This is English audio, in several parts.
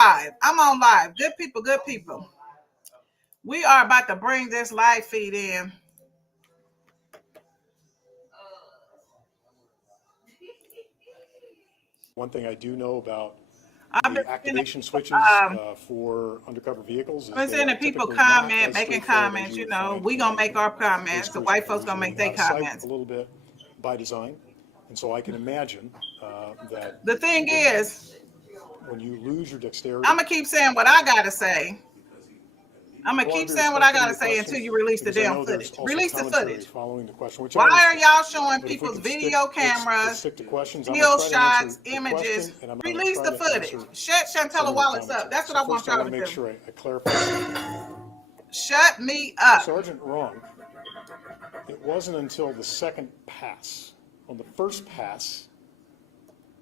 Live. I'm on live. Good people, good people. We are about to bring this live feed in. One thing I do know about I've been the seeing activation people, switches for undercover vehicles is I've been they seeing are the people typically not comment, as making straightforward as comments. you You would know, find we gonna in make our a comments. police The cruiser. white They're folks gonna make usually their out of sight comments. a little bit by design, and so I can imagine that The thing is, when you lose your dexterity. I'm gonna keep saying what I gotta say. I'm gonna Well, I'll keep be saying what I respectful of gotta your say until question you release the because I damn know there's footage. also Release the commentary footage. following the question, which I Why are understand. y'all showing But if we people's could video let's cameras, stick to questions. I'm going to still try to answer shots, the question, images? and I'm going to Release try the to footage. answer Shut some Chantella of your Wallace up. commentary. That's what So I want first, I y'all want to to make do. sure I clarify something. Shut me up. Sergeant Ronk, it wasn't until the second pass. On the first pass,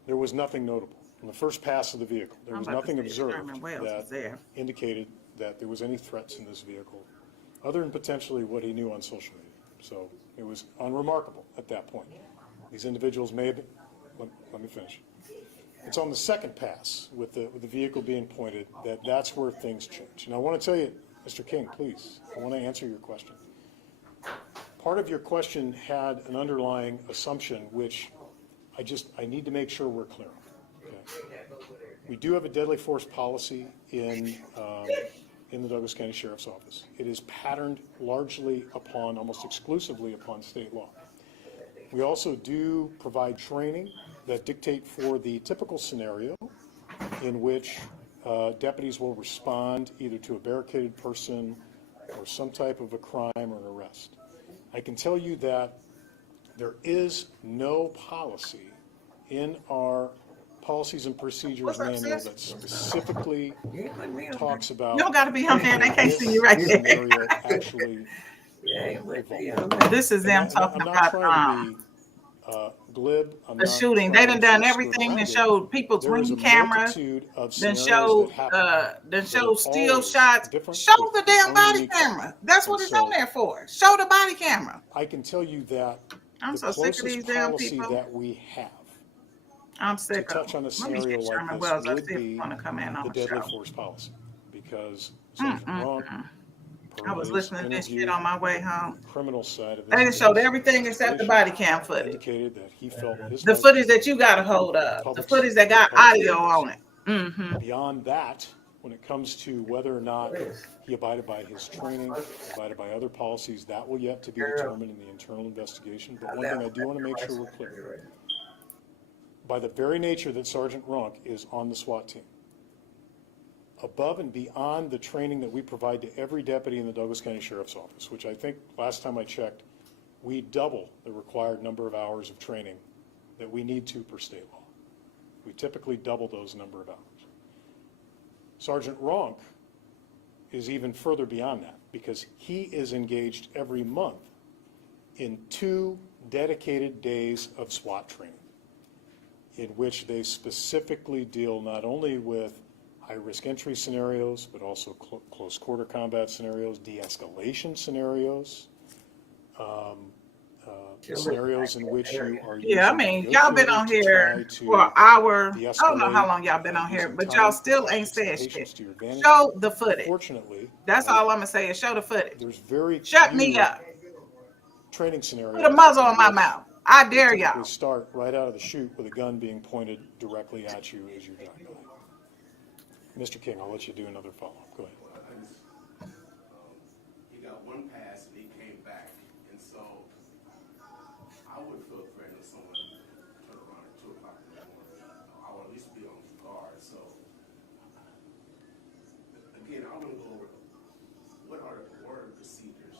there was nothing notable. On the first pass of the vehicle, there I'm was about to nothing say observed Sherman Wells was that there. indicated that there was any threats in this vehicle, other than potentially what he knew on social media. So it was unremarkable at that point. These individuals may have been, let me finish. It's on the second pass with the vehicle being pointed that's where things change. And I want to tell you, Mr. King, please, I want to answer your question. Part of your question had an underlying assumption, which I need to make sure we're clear on. Okay? We do have a deadly force policy in the Douglas County Sheriff's Office. It is patterned largely upon, almost exclusively upon state law. We also do provide training that dictate for the typical scenario in which deputies will respond either to a barricaded person or some type of a crime or an arrest. I can tell you that there is no policy in our policies and procedures What's up, manual sis? that specifically talks You about don't got to be on there. They how can't see you this right there. scenario actually evolved. This is them And talking I'm not about trying to be glib. I'm the not shooting. They trying done to skirt everything. Then around it. showed people's There is a ring cameras. multitude of Then scenarios that showed happen that are still always shots. different Show with the their damn own body unique camera. factor. That's And what it's on so there for. Show the body camera. I can tell you that I'm the so sick of closest these damn policy people. that we have I'm to sick of touch them. on a Let me scenario get like Sherman this Wells. Let's would see if be you want to come in on the the deadly show. force policy, because Sergeant Ronk, I per was his listening to this shit interview on my way with home. the criminal side of They this just showed case, everything except the body cam footage. indicated that he felt his The life footage was that you in got a hold the of. The footage that got public's audio hands. on it. Beyond that, when it comes to whether or not he abided by his training, abided by other policies, that will yet to be determined in the internal investigation. But one thing I do want to make sure we're clear. By the very nature that Sergeant Ronk is on the SWAT team, above and beyond the training that we provide to every deputy in the Douglas County Sheriff's Office, which I think last time I checked, we double the required number of hours of training that we need to per state law. We typically double those number of hours. Sergeant Ronk is even further beyond that because he is engaged every month in 2 dedicated days of SWAT training in which they specifically deal not only with high-risk entry scenarios, but also close quarter combat scenarios, de-escalation scenarios, scenarios in which you are Yeah, I using mean, y'all been on here for an hour. I don't know how long y'all been on here, but y'all still ain't said shit. Show the footage. Unfortunately, that's all I'm gonna say is show the footage. There's very Shut me up. training scenarios. Put a muzzle on my mouth. I dare y'all. Start right out of the chute with a gun being pointed directly at you as you're driving by. Mr. King, I'll let you do another follow-up. Go ahead. He got one pass and he came back, and so I would feel threatened if someone turned around at 2 o'clock in the morning. I would at least be on guard. So again, I want to go over what are the procedures.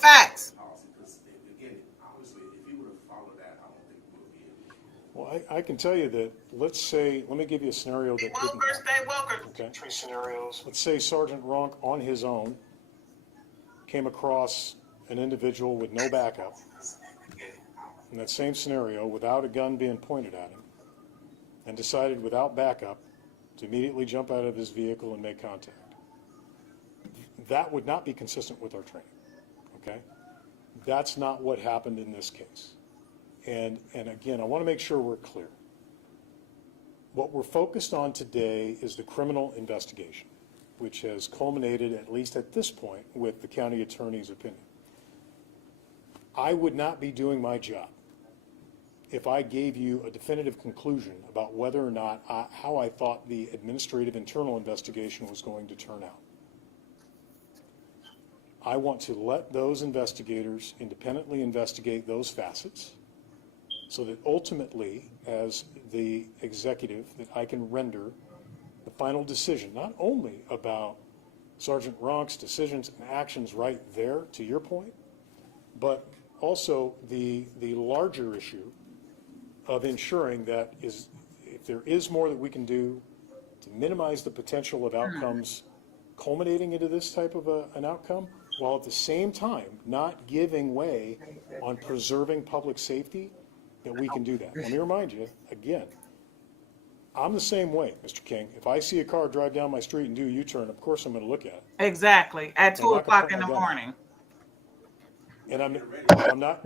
Facts. Because again, obviously, if he would have followed that, I don't think we would be able to. Well, I can tell you that, let me give you a scenario that didn't happen. Okay. Let's say Sergeant Ronk on his own came across an individual with no backup in that same scenario without a gun being pointed at him and decided without backup to immediately jump out of his vehicle and make contact. That would not be consistent with our training, okay? That's not what happened in this case. And again, I want to make sure we're clear. What we're focused on today is the criminal investigation, which has culminated, at least at this point, with the county attorney's opinion. I would not be doing my job if I gave you a definitive conclusion about whether or not how I thought the administrative internal investigation was going to turn out. I want to let those investigators independently investigate those facets so that ultimately, as the executive, that I can render the final decision, not only about Sergeant Ronk's decisions and actions right there, to your point, but also the larger issue of ensuring that if there is more that we can do to minimize the potential of outcomes culminating into this type of an outcome, while at the same time not giving way on preserving public safety, that we can do that. Let me remind you, again, I'm the same way, Mr. King. If I see a car drive down my street and do a U-turn, of course I'm going to look at it. Exactly, at 2 o'clock in the morning. And I'm not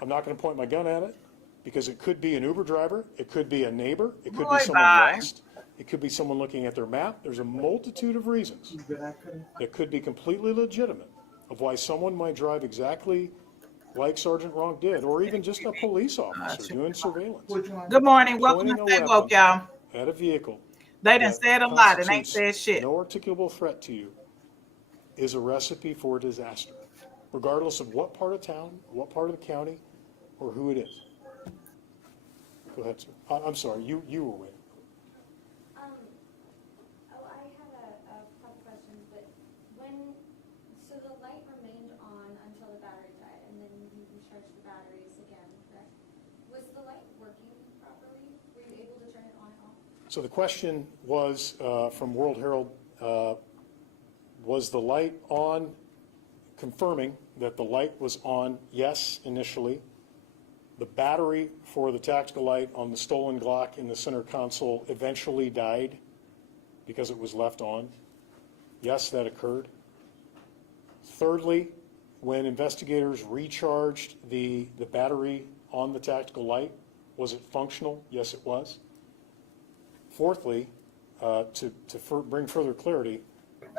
going to point my gun at it, because it could be an Uber driver, it could be a neighbor, it could be someone lost, it could be someone looking at their map. There's a multitude of reasons that could be completely legitimate of why someone might drive exactly like Sergeant Ronk did, or even just a police officer doing surveillance. Good morning, welcome to Stay Woke, y'all. At a vehicle. They done said a lot and ain't said shit. No articulable threat to you is a recipe for disaster, regardless of what part of town, what part of the county, or who it is. Go ahead, sir. I'm sorry, you were waiting. I have a couple questions, but so the light remained on until the battery died, and then you recharged the batteries again, correct? Was the light working properly? Were you able to turn it on and off? So the question was from World Herald, was the light on? Confirming that the light was on, yes, initially. The battery for the tactical light on the stolen Glock in the center console eventually died because it was left on. Yes, that occurred. Thirdly, when investigators recharged the battery on the tactical light, was it functional? Yes, it was. Fourthly, to bring further clarity,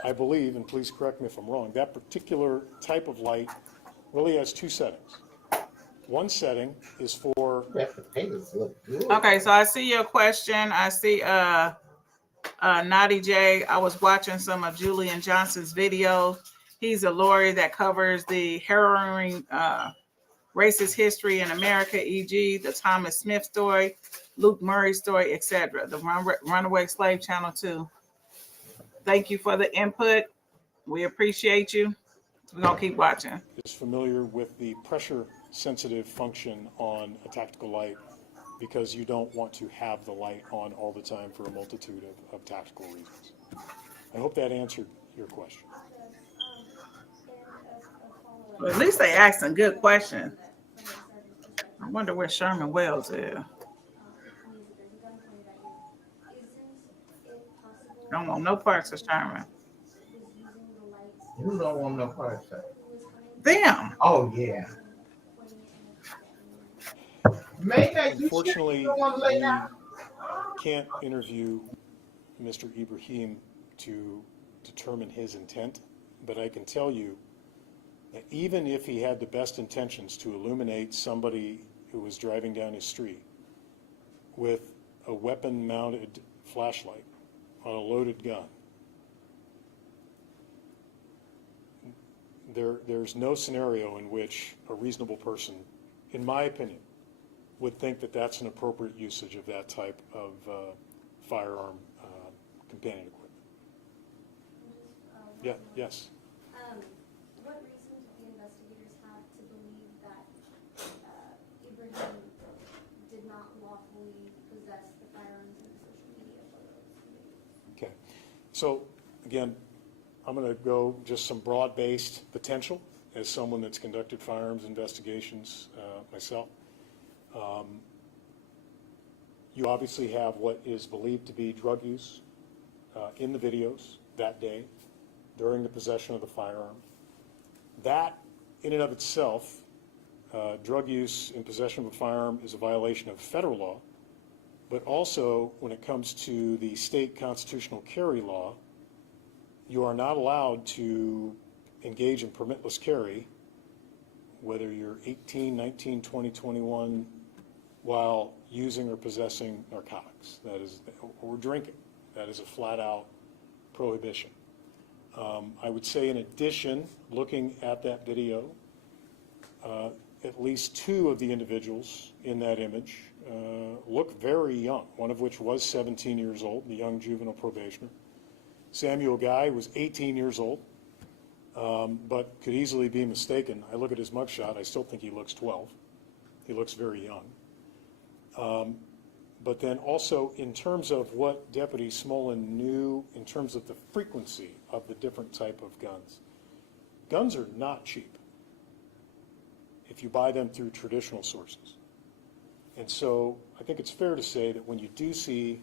I believe, and please correct me if I'm wrong, that particular type of light really has two settings. One setting is for... Okay, so I see your question. I see Naughty J. I was watching some of Julian Johnson's video. He's a lawyer that covers the harrowing racist history in America, e.g. the Thomas Smith story, Luke Murray story, etc. The Runaway Slave Channel too. Thank you for the input. We appreciate you. We're going to keep watching. Is familiar with the pressure sensitive function on a tactical light, because you don't want to have the light on all the time for a multitude of tactical reasons. I hope that answered your question. Well, at least they asked a good question. I wonder where Sherman Wells is. I don't want no parts of Sherman. You don't want no parts of it. Them. Oh, yeah. Unfortunately, we can't interview Mr. Ibrahim to determine his intent, but I can tell you that even if he had the best intentions to illuminate somebody who was driving down his street with a weapon-mounted flashlight on a loaded gun, there's no scenario in which a reasonable person, in my opinion, would think that that's an appropriate usage of that type of firearm companion equipment. Yeah, yes. What reason did the investigators have to believe that Ibrahim did not lawfully possess the firearms in the social media photos? Okay. So, again, I'm going to go just some broad-based potential as someone that's conducted firearms investigations myself. You obviously have what is believed to be drug use in the videos that day during the possession of the firearm. That, in and of itself, drug use in possession of a firearm is a violation of federal law, But also, when it comes to the state constitutional carry law, you are not allowed to engage in permitless carry, whether you're 18, 19, 20, 21, while using or possessing narcotics. That is, or drinking. That is a flat-out prohibition. I would say, in addition, looking at that video, at least two of the individuals in that image look very young, one of which was 17 years old, the young juvenile probationer. Samuel Guy was 18 years old, but could easily be mistaken. I look at his mugshot, I still think he looks 12. He looks very young. But then also, in terms of what Deputy Smolin knew in terms of the frequency of the different type of guns, guns are not cheap if you buy them through traditional sources. And so I think it's fair to say that when you do see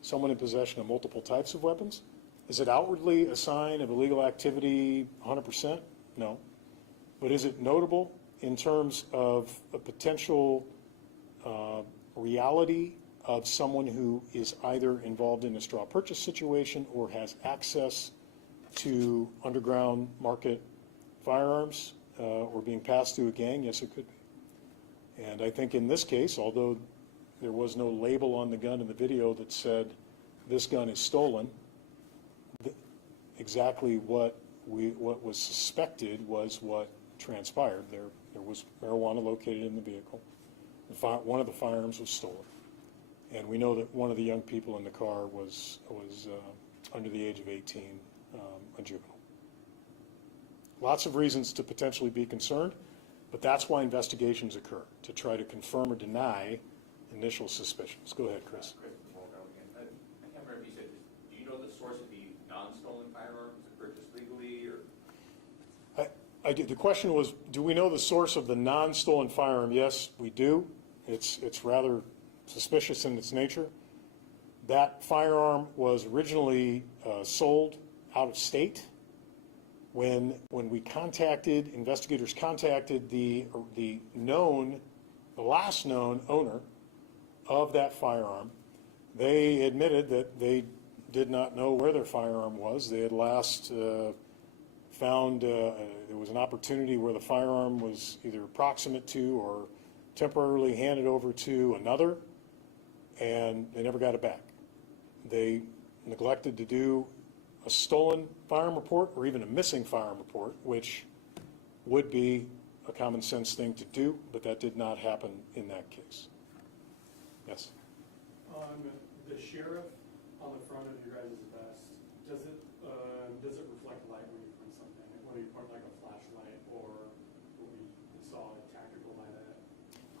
someone in possession of multiple types of weapons, is it outwardly a sign of illegal activity 100%? No. But is it notable in terms of a potential reality of someone who is either involved in a straw purchase situation or has access to underground market firearms or being passed through a gang? Yes, it could be. And I think in this case, although there was no label on the gun in the video that said this gun is stolen, exactly what was suspected was what transpired. There was marijuana located in the vehicle. One of the firearms was stolen. And we know that one of the young people in the car was under the age of 18, a juvenile. Lots of reasons to potentially be concerned, but that's why investigations occur, to try to confirm or deny initial suspicions. Go ahead, Chris. I can't remember if you said this. Do you know the source of the non-stolen firearm? Was it purchased legally, or? I do. The question was, do we know the source of the non-stolen firearm? Yes, we do. It's rather suspicious in its nature. That firearm was originally sold out of state. When investigators contacted the last known owner of that firearm, they admitted that they did not know where their firearm was. They had last found there was an opportunity where the firearm was either proximate to or temporarily handed over to another, and they never got it back. They neglected to do a stolen firearm report or even a missing firearm report, which would be a common sense thing to do, but that did not happen in that case. Yes? The sheriff on the front of your guys' vest, does it reflect light when you point something? Whether you point like a flashlight or what we saw a tactical light at?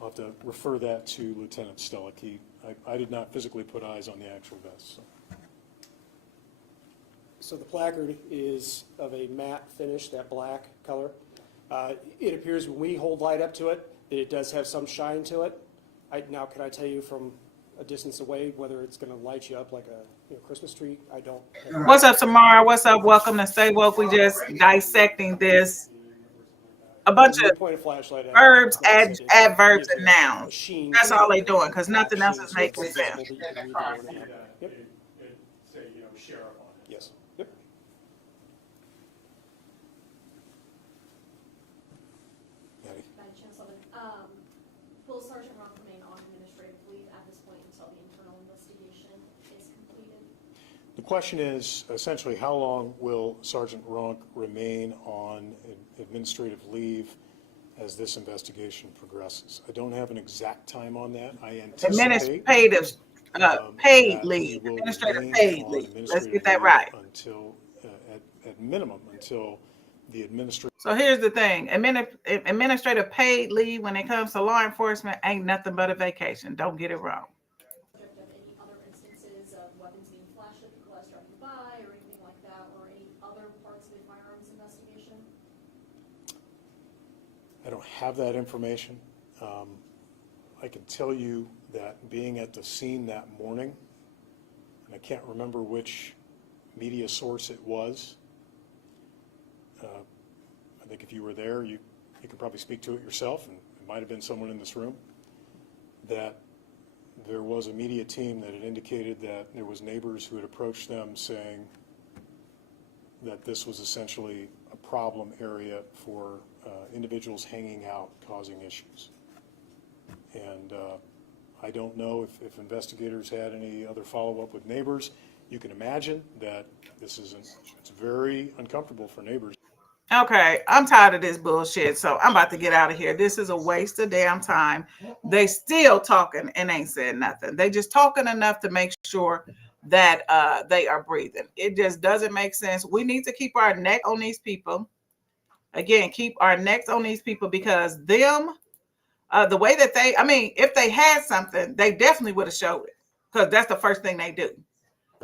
I'll have to refer that to Lieutenant Stellick. I did not physically put eyes on the actual vest. So. So the placard is of a matte finish, that black color. It appears when we hold light up to it that it does have some shine to it. Now, can I tell you from a distance away whether it's going to light you up like a Christmas tree? I don't. What's up, Tamara? What's up? Welcome to Stay Woke. We just dissecting this. A bunch When you of point a flashlight at it, verbs, like I said, it adverbs, gives and a nouns. sheen That's to all it. they doing, because nothing else Sheen, is so making it's sense. visible that you can read the word See or not. that Yep. it say, sheriff on it. Yes. Yep. Maddie? Madam Chancellor, will Sergeant Rock remain on administrative leave at this point until the internal investigation is completed? The question is essentially how long will Sergeant Ronk remain on administrative leave as this investigation progresses? I don't have an exact time on that. I anticipate Administrative paid that leave. he will Administrative remain paid on leave. Let's administrative get that leave right. until, at minimum, until the administrative. So here's the thing. Administrative paid leave when it comes to law enforcement ain't nothing but a vacation. Don't get it wrong. Subject of any other instances of weapons being flashed at people as driving by or anything like that, or any other parts of the firearms investigation? I don't have that information. I can tell you that being at the scene that morning, and I can't remember which media source it was. I think if you were there, you could probably speak to it yourself, and it might have been someone in this room, that there was a media team that had indicated that there was neighbors who had approached them saying that this was essentially a problem area for individuals hanging out, causing issues. And I don't know if investigators had any other follow-up with neighbors. You can imagine that this isn't, it's very uncomfortable for neighbors. Okay, I'm tired of this bullshit, so I'm about to get out of here. This is a waste of damn time. They still talking and ain't said nothing. They just talking enough to make sure that they are breathing. It just doesn't make sense. We need to keep our neck on these people. Again, keep our necks on these people, because them, the way that they, I mean, if they had something, they definitely would have showed it, because that's the first thing they do.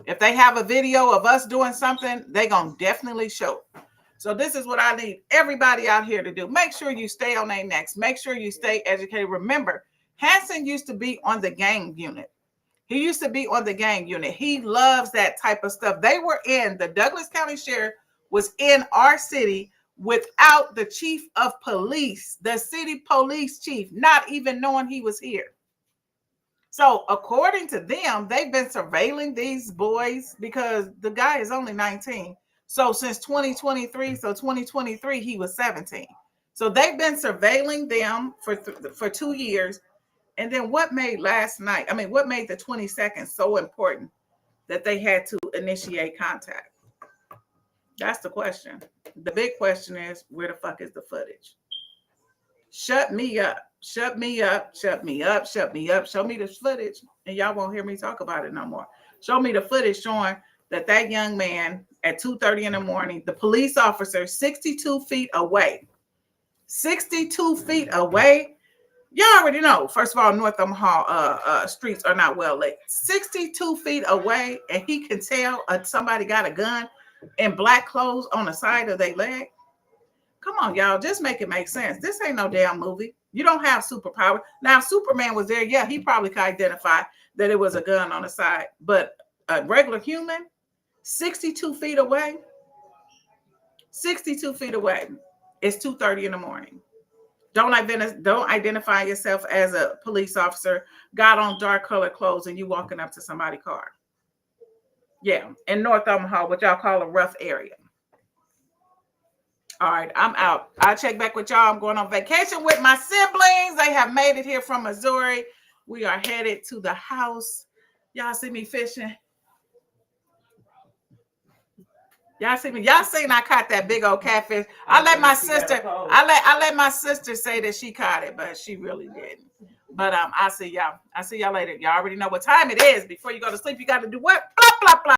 If they have a video of us doing something, they gonna definitely show it. So this is what I need everybody out here to do. Make sure you stay on their necks. Make sure you stay educated. Remember, Hanson used to be on the gang unit. He used to be on the gang unit. He loves that type of stuff. They were in, the Douglas County Sheriff was in our city without the chief of police, the city police chief, not even knowing he was here. So according to them, they've been surveilling these boys because the guy is only 19. So since 2023, so 2023, he was 17. So they've been surveilling them for 2 years. And then what made last night, I mean, what made the 22nd so important that they had to initiate contact? That's the question. The big question is, where the fuck is the footage? Shut me up. Shut me up. Shut me up. Shut me up. Show me the footage, and y'all won't hear me talk about it no more. Show me the footage showing that young man at 2:30 in the morning, the police officer 62 feet away, 62 feet away. Y'all already know, first of all, North Omaha streets are not well lit. 62 feet away, and he can tell somebody got a gun in black clothes on the side of their leg. Come on, y'all, just make it make sense. This ain't no damn movie. You don't have superpower. Now, if Superman was there, yeah, he probably could identify that it was a gun on the side. But a regular human, 62 feet away, 62 feet away, it's 2:30 in the morning. Don't identify yourself as a police officer, got on dark colored clothes, and you walking up to somebody's car. Yeah, in North Omaha, what y'all call a rough area. All right, I'm out. I'll check back with y'all. I'm going on vacation with my siblings. They have made it here from Missouri. We are headed to the house. Y'all see me fishing? Y'all see me? Y'all seen I caught that big old catfish. I let my sister say that she caught it, but she really didn't. But I'll see y'all. I'll see y'all later. Y'all already know what time it is. Before you go to sleep, you got to do what? Blah, blah, blah.